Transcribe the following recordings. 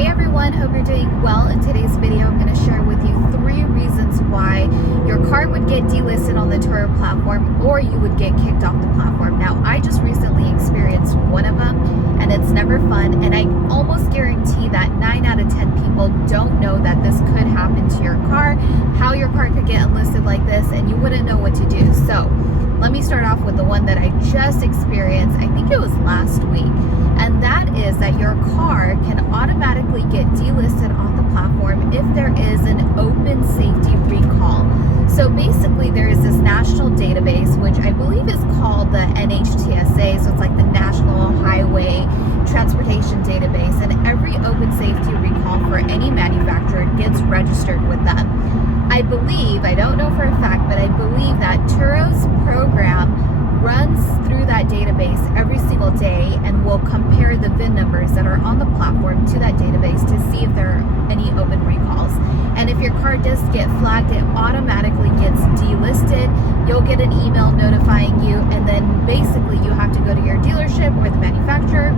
Hey everyone, hope you're doing well. In today's video, I'm going to share with you 3 reasons why your car would get delisted on the Turo platform or you would get kicked off the platform. Now, I just recently experienced one of them and it's never fun, and I almost guarantee that 9 out of 10 people don't know that this could happen to your car, how your car could get unlisted like this, and you wouldn't know what to do. So let me start off with the one that I just experienced. I think it was last week. And that is that your car can automatically get delisted off the platform if there is an open safety recall. So basically there is this national database, which I believe is called the NHTSA. So it's like the National Highway Transportation Database. And every open safety recall for any manufacturer gets registered with them. I believe, I don't know for a fact, but I believe that Turo's program runs through that database every single day and will compare the VIN numbers that are on the platform to that database to see if there are any open recalls. And if your car does get flagged, it automatically gets delisted. You'll get an email notifying you, and then basically you have to go to your dealership or the manufacturer,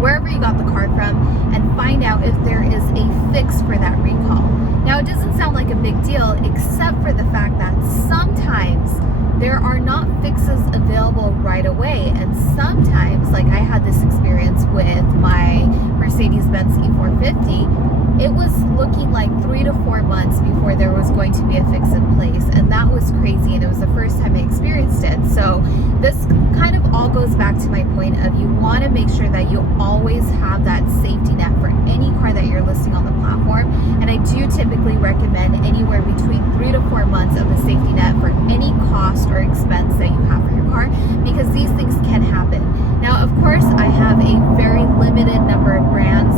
wherever you got the car from, and find out if there is a fix for that recall. Now, it doesn't sound like a big deal, except for the fact that sometimes there are not fixes available right away. And sometimes, like I had this experience with my Mercedes-Benz E450, it was looking like 3 to 4 months before there was going to be a fix in place. And that was crazy. And it was the first time I experienced it. So this kind of all goes back to my point of you want to make sure that you always have that safety net for any car that you're listing on the platform. And I do typically recommend anywhere between 3 to 4 months of a safety net for any cost or expense that you have for your car, because these things can happen. Now, of course, I have a very limited number of brands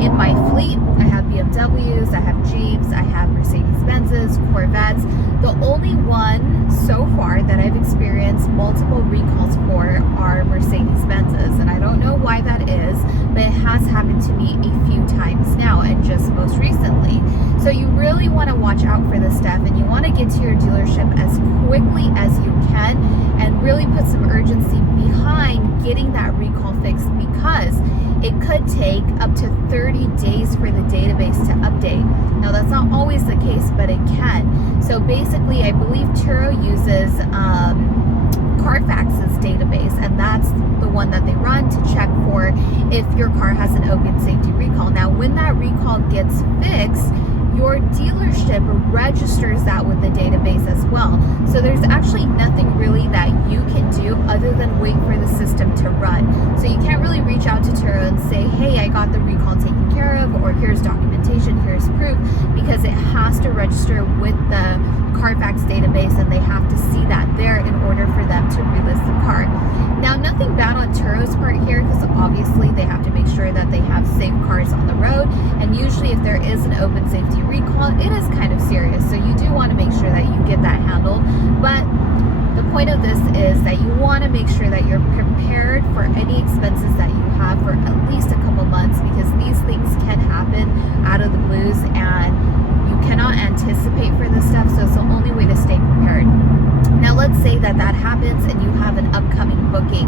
in my fleet. I have BMWs, I have Jeeps, I have Mercedes-Benzes, Corvettes. The only one so far that I've experienced multiple recalls for are Mercedes-Benzes, and I don't know why that is, but it has happened to me a few times now, and just most recently. So you really want to watch out for this stuff, and you want to get to your dealership as quickly as you can and really put some urgency behind getting that recall fixed, because it could take up to 30 days for the database to update. Now, that's not always the case, but it can. So basically, I believe Turo uses Carfax's database, and that's the one that they run to check for if your car has an open safety recall. Now, when that recall gets fixed, your dealership registers that with the database as well. So there's actually nothing really that you can do other than wait for the system to run. So you can't really reach out to Turo and say, hey, I got the recall taken care of, or here's documentation, here's proof, because it has to register with the Carfax database, and they have to see that there in order for them to relist the car. Now, nothing bad on Turo's part here, because obviously they have to make sure that they have safe cars on the road, and usually if there is an open safety recall, it is kind of serious, so you do want to make sure that you get that handled. But the point of this is that you want to make sure that you're prepared for any expenses that you have for at least a couple months, because these things can happen out of the blues and you cannot anticipate for this stuff, so it's the only way to stay prepared. Now, let's say that happens and you have an upcoming booking.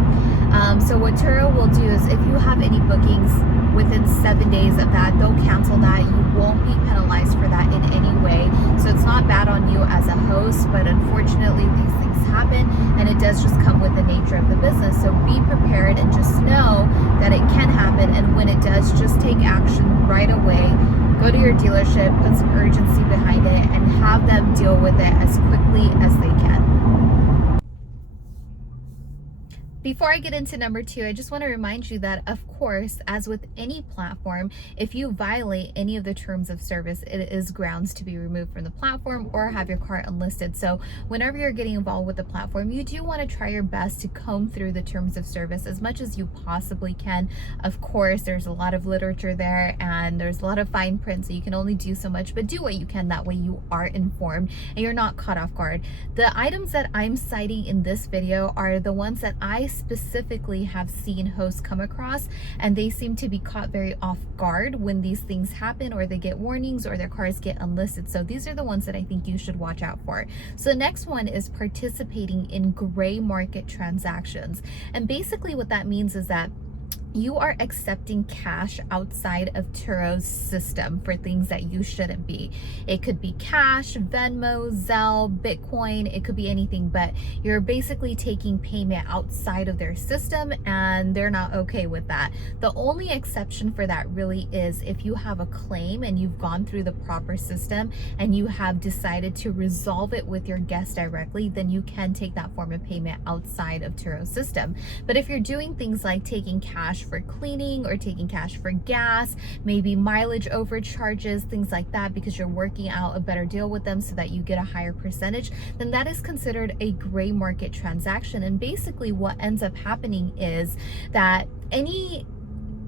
So what Turo will do is, if you have any bookings within 7 days of that, they'll cancel that. You won't be penalized for that in any way. So it's not bad on you as a host, but unfortunately these things happen, and it does just come with the nature of the business. So be prepared and just know that it can happen, and when it does, just take action right away. Go to your dealership, put some urgency behind it, and have them deal with it as quickly as they can. Before I get into number 2, I just want to remind you that, of course, as with any platform, if you violate any of the terms of service, it is grounds to be removed from the platform or have your car unlisted. So whenever you're getting involved with the platform, you do want to try your best to comb through the terms of service as much as you possibly can. Of course, there's a lot of literature there and there's a lot of fine print, so you can only do so much, but do what you can. That way you are informed and you're not caught off guard. The items that I'm citing in this video are the ones that I specifically have seen hosts come across, and they seem to be caught very off guard when these things happen, or they get warnings, or their cars get unlisted. So these are the ones that I think you should watch out for. So the next one is participating in gray market transactions. And basically what that means is that you are accepting cash outside of Turo's system for things that you shouldn't be. It could be cash, Venmo, Zelle, Bitcoin, it could be anything, but you're basically taking payment outside of their system and they're not okay with that. The only exception for that really is if you have a claim and you've gone through the proper system and you have decided to resolve it with your guest directly, then you can take that form of payment outside of Turo's system. But if you're doing things like taking cash for cleaning or taking cash for gas, maybe mileage overcharges, things like that, because you're working out a better deal with them so that you get a higher percentage, then that is considered a gray market transaction. And basically what ends up happening is that any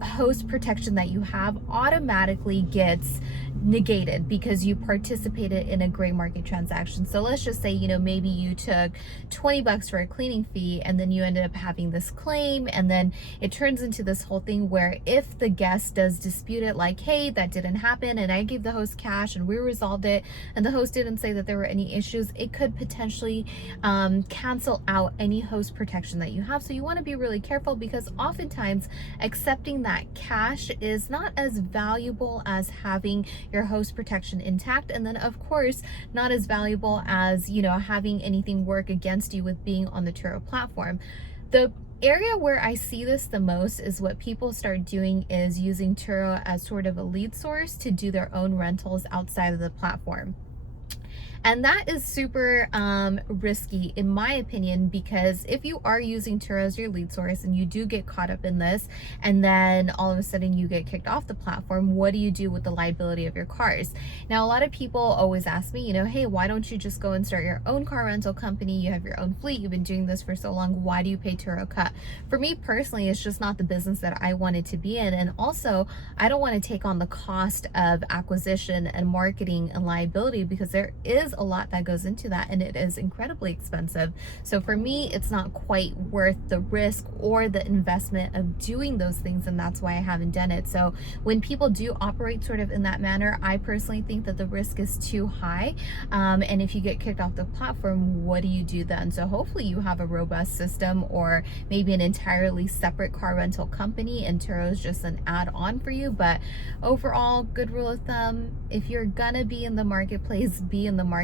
host protection that you have automatically gets negated because you participated in a gray market transaction. So let's just say, maybe you took $20 for a cleaning fee and then you ended up having this claim, and then it turns into this whole thing where if the guest does dispute it, like, hey, that didn't happen and I gave the host cash and we resolved it, and the host didn't say that there were any issues, it could potentially cancel out any host protection that you have. So you want to be really careful, because oftentimes accepting that cash is not as valuable as having your host protection intact, and then of course not as valuable as having anything work against you with being on the Turo platform. The area where I see this the most is what people start doing is using Turo as sort of a lead source to do their own rentals outside of the platform. And that is super risky in my opinion, because if you are using Turo as your lead source and you do get caught up in this, and then all of a sudden you get kicked off the platform, what do you do with the liability of your cars? Now, a lot of people always ask me, hey, why don't you just go and start your own car rental company? You have your own fleet, you've been doing this for so long, why do you pay Turo cut? For me personally, it's just not the business that I wanted to be in. And also, I don't want to take on the cost of acquisition and marketing and liability, because there is a lot that goes into that and it is incredibly expensive. So for me, it's not quite worth the risk or the investment of doing those things, and that's why I haven't done it. So when people do operate sort of in that manner, I personally think that the risk is too high, and if you get kicked off the platform, what do you do then? So hopefully you have a robust system, or maybe an entirely separate car rental company and Turo is just an add-on for you. But overall, good rule of thumb, if you're gonna be in the marketplace, be in the marketplace.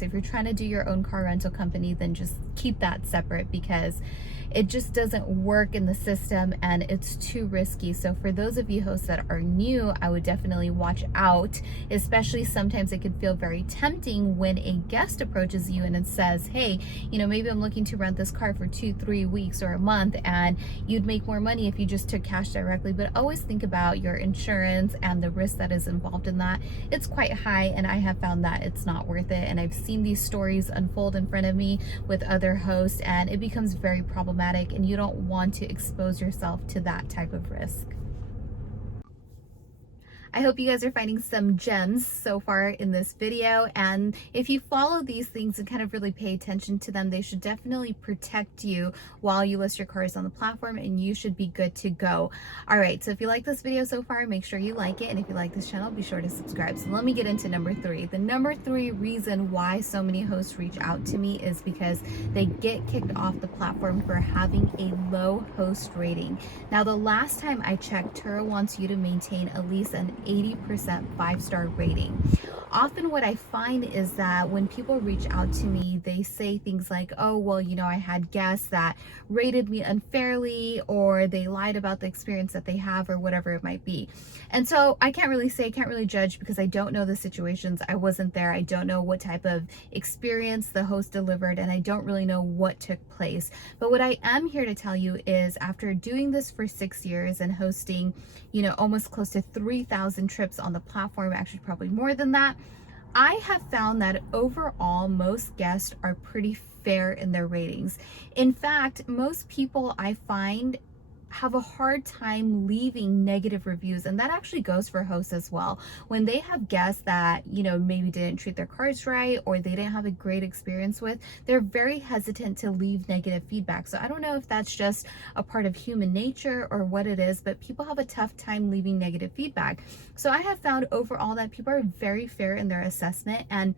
If you're trying to do your own car rental company, then just keep that separate, because it just doesn't work in the system and it's too risky. So for those of you hosts that are new, I would definitely watch out, especially sometimes it could feel very tempting when a guest approaches you and it says, hey, maybe I'm looking to rent this car for 2-3 weeks or a month, and you'd make more money if you just took cash directly. But always think about your insurance and the risk that is involved in that. It's quite high, and I have found that it's not worth it. And I've seen these stories unfold in front of me with other hosts, and it becomes very problematic, and you don't want to expose yourself to that type of risk. I hope you guys are finding some gems so far in this video, and if you follow these things and kind of really pay attention to them, they should definitely protect you while you list your cars on the platform, and you should be good to go. All right, so if you like this video so far, make sure you like it, and if you like this channel, be sure to subscribe. So let me get into number 3. The number 3 reason why so many hosts reach out to me is because they get kicked off the platform for having a low host rating. Now, the last time I checked, Turo wants you to maintain at least an 80% 5-star rating. Often what I find is that when people reach out to me, they say things like, oh, well, I had guests that rated me unfairly, or they lied about the experience that they have, or whatever it might be. And so I can't really judge, because I don't know the situations. I wasn't there. I don't know what type of experience the host delivered, and I don't really know what took place. But what I am here to tell you is, after doing this for 6 years and hosting, almost close to 3,000 trips on the platform, actually probably more than that, I have found that overall most guests are pretty fair in their ratings. In fact, most people I find have a hard time leaving negative reviews, and that actually goes for hosts as well. When they have guests that maybe didn't treat their cars right, or they didn't have a great experience with, they're very hesitant to leave negative feedback. So I don't know if that's just a part of human nature or what it is, but people have a tough time leaving negative feedback. So I have found overall that people are very fair in their assessment, and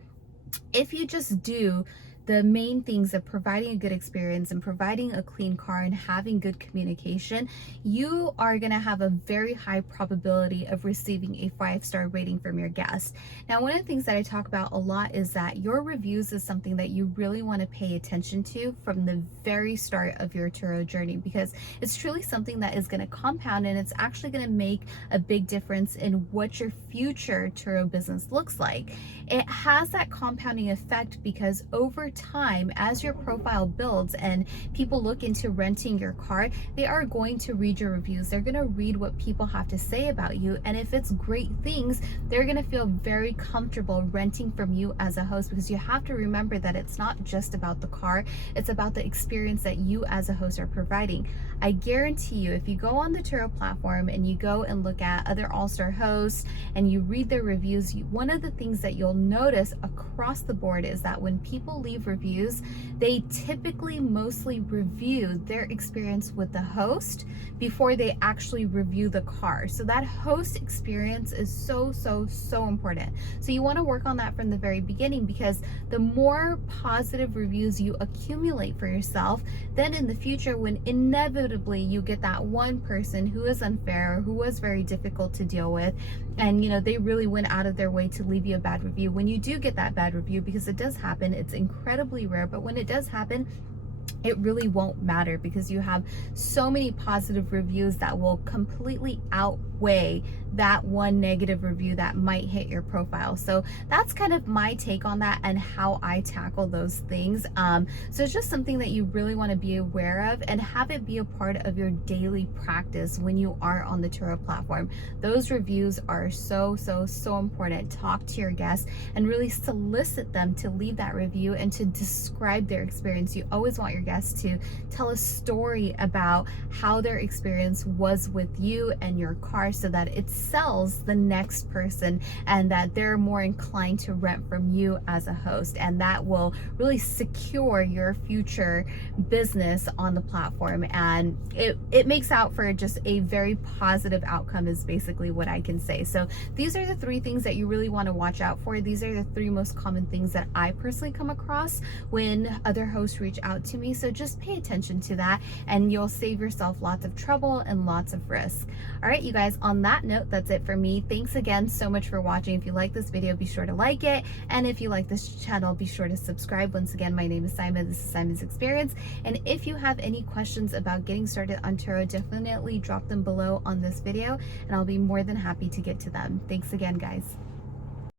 if you just do the main things of providing a good experience and providing a clean car and having good communication, you are going to have a very high probability of receiving a 5-star rating from your guests. Now, one of the things that I talk about a lot is that your reviews is something that you really want to pay attention to from the very start of your Turo journey, because it's truly something that is going to compound, and it's actually going to make a big difference in what your future Turo business looks like. It has that compounding effect because over time, as your profile builds and people look into renting your car, they are going to read your reviews. They're going to read what people have to say about you. And if it's great things, they're going to feel very comfortable renting from you as a host, because you have to remember that it's not just about the car, it's about the experience that you as a host are providing. I guarantee you, if you go on the Turo platform and you go and look at other all-star hosts and you read their reviews, one of the things that you'll notice across the board is that when people leave reviews, they typically mostly review their experience with the host before they actually review the car. So that host experience is so important. So you want to work on that from the very beginning, because the more positive reviews you accumulate for yourself, then in the future, when inevitably you get that one person who is unfair, who was very difficult to deal with, and they really went out of their way to leave you a bad review, when you do get that bad review, because it does happen, it's incredibly rare, but when it does happen, it really won't matter, because you have so many positive reviews that will completely outweigh that one negative review that might hit your profile. So that's kind of my take on that and how I tackle those things. So it's just something that you really want to be aware of and have it be a part of your daily practice when you are on the Turo platform. Those reviews are so important. Talk to your guests and really solicit them to leave that review and to describe their experience. You always want your guests to tell a story about how their experience was with you and your car, so that it sells the next person and that they're more inclined to rent from you as a host, and that will really secure your future business on the platform. And it makes out for just a very positive outcome, is basically what I can say. So these are the 3 things that you really want to watch out for. These are the 3 most common things that I personally come across when other hosts reach out to me. So just pay attention to that and you'll save yourself lots of trouble and lots of risk. All right, you guys, on that note, that's it for me. Thanks again so much for watching. If you like this video, be sure to like it. And if you like this channel, be sure to subscribe. Once again, my name is Saimah. This is Saimah's Experience. And if you have any questions about getting started on Turo, definitely drop them below on this video and I'll be more than happy to get to them. Thanks again, guys.